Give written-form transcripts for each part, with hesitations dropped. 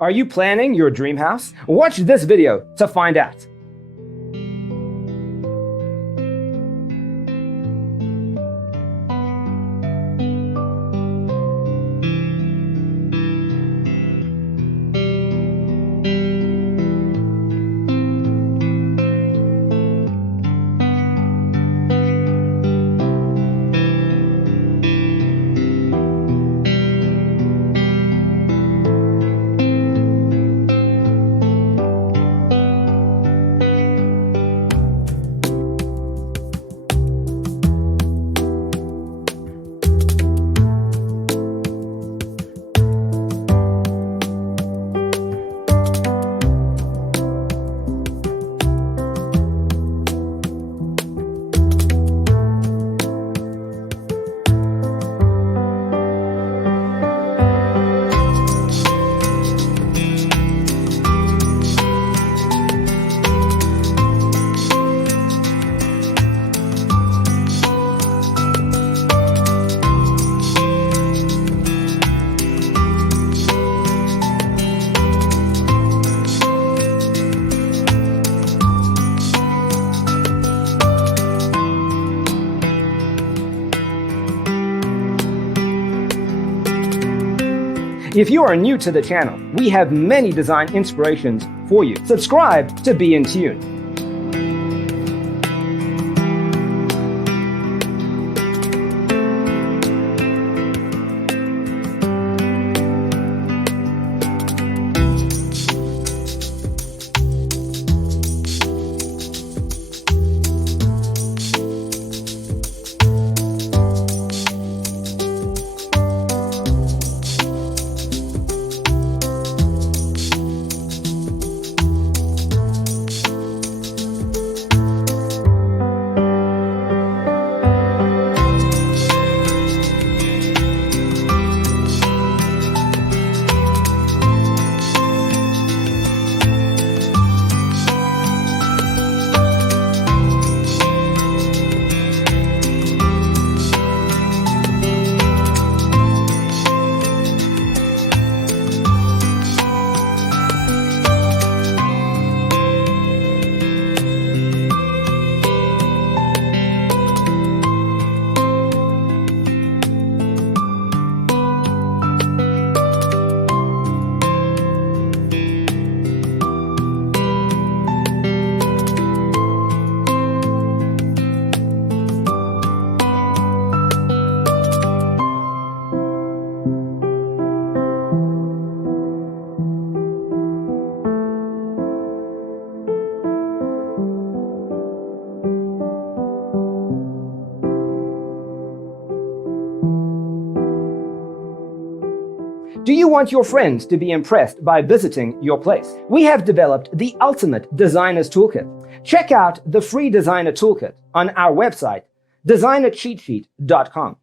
Are you planning your dream house? Watch this video to find out. If you are new to the channel, we have many design inspirations for you. Subscribe to be in tune. Do you want your friends to be impressed by visiting your place? We have developed the ultimate designer's toolkit. Check out the free designer toolkit on our website, designercheatsheet.com.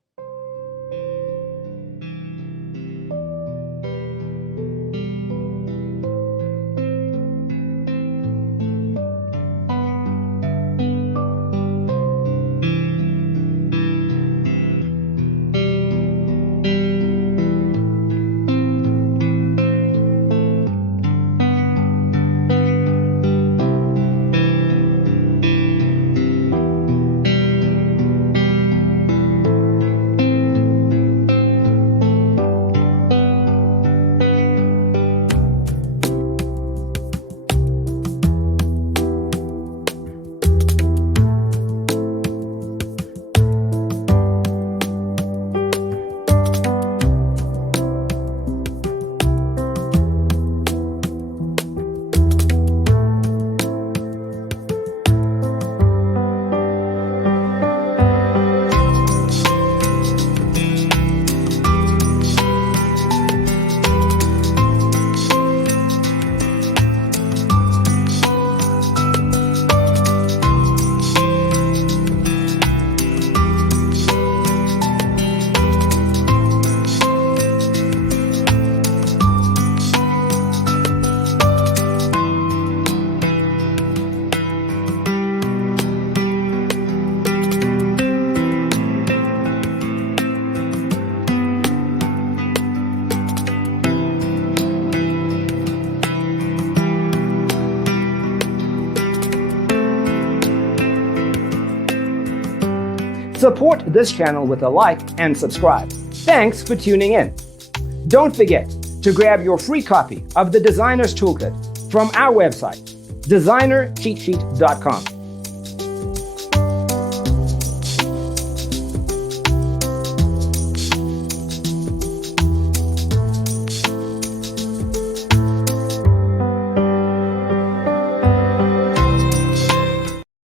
Support this channel with a like and subscribe. Thanks for tuning in. Don't forget to grab your free copy of the Designer's Toolkit from our website, designercheatsheet.com.